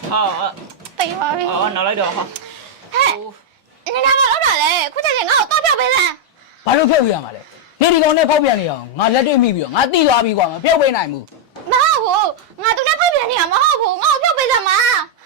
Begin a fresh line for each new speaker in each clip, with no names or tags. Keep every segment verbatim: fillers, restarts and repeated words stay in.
ဟာတိတ်ပါပြီအော်နောက်လိုက်တော့ဟာဟဲ့နင်ကမလုပ်တာလေခုချက်ချင်းငါ့ကိုတော့ပြောက်ပေးစမ်းဘာလို့ဖြုတ်ရမှာလဲနေဒီကောင်နဲ့ဖောက်ပြန်နေအောင်ငါလက်တွေ့မိပြီးတော့ငါတိသွားပြီးကွာမဖြုတ်ပေးနိုင်ဘူးမဟုတ်ဘူးငါသူနဲ့ဖောက်ပြန်နေရမဟုတ်ဘူးငါ့ကိုဖြုတ်ပေးစမ်းမ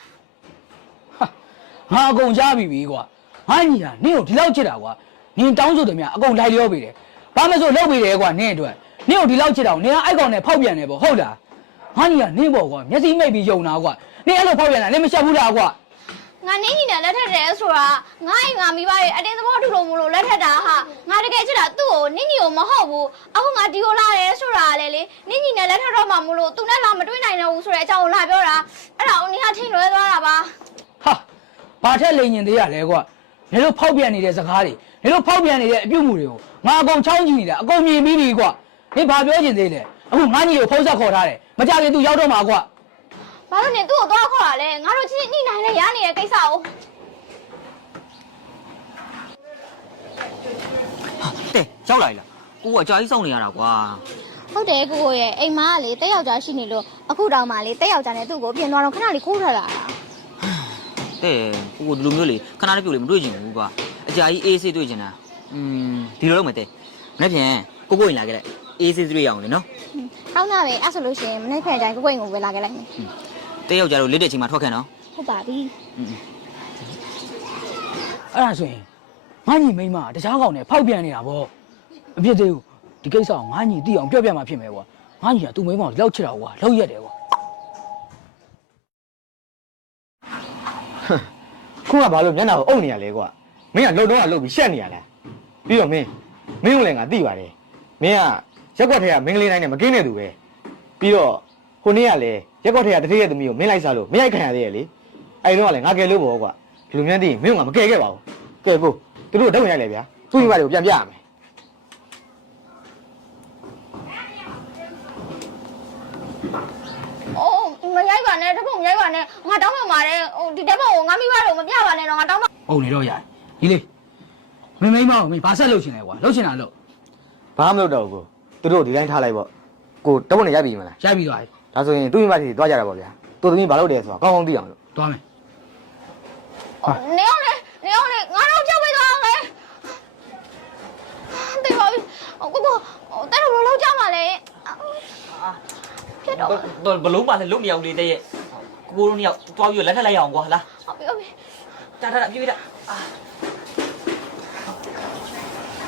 ငါအကုန်ကြားပြီပြီကွာငါညီတာနင်ကိုဒီလောက်ချစ်တာကွာနင်တောင်းဆိုတယ်မြအကုန်လိုက်လျောပေးတယ်ဘာမဆိုလုပ်ပေးတယ်ကွာနင်အတွက်နင်ကိုဒီလောက်ချစ်တာကိုနင်ကအိုက်ကောင်နဲ့ဖောက်ပြန်နေပေါ့ဟုတ်လားငါညီကနင်ပေါ့ကွာမျက်စိမိတ်ပြီးယုံတာကွာနင်အဲ့လိုဖောက်ပြန်တာနင်မရှက်ဘူးလားကွာငါနင်းညီနဲ့လက်ထက်တယ်ဆိုတာငါ့အိမ်ငါမိဘရဲ့အတင်းသဘောတူလို့မလို့လက်ထက်တာဟာငါတကယ်ချစ်တာသူ့ကိုနင်းညီကိုမဟုတ်ဘူးအခုငါဒီကိုလာတယ်ဆိုတာလေလေနင်းညီနဲ့လက်ထက်တော့မှမလို့သူနဲ့လာမတွေ့နိုင်တော့ဘူးဆိုတဲ့အကြောင်းကိုလာပြောတာအဲ့ဒါကိုနင်ကထိန်လွဲသွားတာပါဟာဘာထက်လိန်ညင်သေးရလဲကွာနင်တို့ဖောက်ပြန်နေတဲ့စကားတွေနင်တို့ဖောက်ပြန်နေတဲ့အပြုတ်မှုတွေကိုငါအကုန်ချောင်းကြည့်နေတာအကုန်မြင်ပြီးပြီကွာနင်ဘာပြောချင်သေးလဲအခုငါညီကိုဖုံးဆက်ခေါ်ထားတယ်မကြခင်သူရောက်တော့မှာကွာဘာလို့နေသူ့ကိုသွားခေါ်တာလဲငါတို့ချင်းညှိနိုင်လဲရနေတဲ့ကိစ္စကို
တဲ့ရောက်လာပြီလားကိုကအကြာကြီးစောင့်နေရတာကွာ
ဟုတ်တယ်ကိုကိုရဲ့အိမ်မကလေတက်ယောက်ျားရှိနေလို့အခုတောင်မှလေတက်ယောက်ျားနဲ့သူ့ကိုပြင်သွားတော့ခဏလေးခိုးထွက်လာတာ
တဲ့ကိုကိုဒီလိုမျိုးလေခဏလေးပြုတ်လေမတွေ့ချင်ဘူးကွာအကြာကြီးအေးဆေးတွေ့ချင်တာอืมဒီလိုတော့မတဲ့မနေ့ပြန်ကိုကိုရင်လာခဲ့လိုက်အေးဆေးတွေ့ရအောင်လေနော်
ကောင်းတာပဲအဲ့ဆိုလို့ရှိရင်မနေ့ဖက်တိုင်းကိုကိုရင်ကိုပဲလာခဲ့လိုက်မယ်
တဲ့ယောက်ျားတို့လက်တဲ့ချိန်မှာထွက်ခဲ့နော်
ဟုတ်ပါပြီ
အဲ့ဒါဆိုရင်ငါညီမိန်းမတခြားကောင်နဲ့ဖောက်ပြန်နေတာဗောအဖြစ်သေးဘူးဒီကိစ္စကိုငါညီသိအောင်ပြောပြမှာဖြစ်မယ်ကွာငါညီကသူ့မိန်းမကိုလောက်ချစ်တာကွာလောက်ရက်တယ်ကွာ
ခုကဘာလို့မျက်နှာကိုအုပ်နေရလဲကွာမင်းကလှုပ်တော့လှုပ်ပြီးရှက်နေရလားပြီးတော့မင်းမင်းကိုလည်းငါသိပါတယ်မင်းကရက်ကွက်ထဲကမင်းကလေးတိုင်းနဲ့မကင်းတဲ့သူပဲပြီးတော့ဟိုနေ့ကလည်းရက်ကွက်ထဲကတတိယသမီးကိုမင်းလိုက်စားလို့မရိုက်ခံရသေးရဲ့လေအဲ့တော့ကလည်းငါကယ်လို့ပေါ့ကွာဒီလိုများသိရင်မင်းကမကယ်ခဲ့ပါဘူးကယ်ဖို့သူတို့တော့ဝင်ရိုက်လေဗျာသူ့မိဘတွေကိုပြန်ပြရမယ်
အိုးမရိုက်ပါနဲ့တပုတ်မရိုက်ပါနဲ့ငါတောင်းမှပါတယ်ဟိုဒီတပုတ်ကိုငါမိဘတို့မပြပါနဲ့တော့ငါတောင်းမှ
ဟုတ်နေတော့ရတယ်ဒီလေမင်းမိန်းမကိုမင်းဘာဆက်လုပ်ချင်လဲကွာလုပ်ချင်တာလုပ်
ဘာမှမလုပ်တော့ဘူးကိုသူတို့ဒီတိုင်းထားလိုက်ပေါ့ကိုတပုတ်နဲ့ရိုက်ပြီမလား
ရိုက်ပြီးသွားပြီ
ဒါဆိုရင်သူ့မိဘတွေသွားကြတာပေါ့ဗျာသူ့သမီးဘာလုပ်တယ်ဆိုတာကောင်းကောင်းသိအောင်လို့
သွားမယ်
နေအောင်လေနေအောင်လေငါတို့ကြောက်ပြီးသွားအောင်လေတေပါပြီကိုကိုတဲ့လိုလောက်ကြမှာလေဖြစ်တော့
တော့ဘလုံးပါလေလုံးမရဘူးလေတဲ့ရဲ့ကိုကိုတို့နှစ်ယောက်တွားပြီးလက်ထက်လိုက်ရအောင်ကွာလား
ဟုတ်ပြီဟုတ်ပြီ
တာတာပြေးတာအာ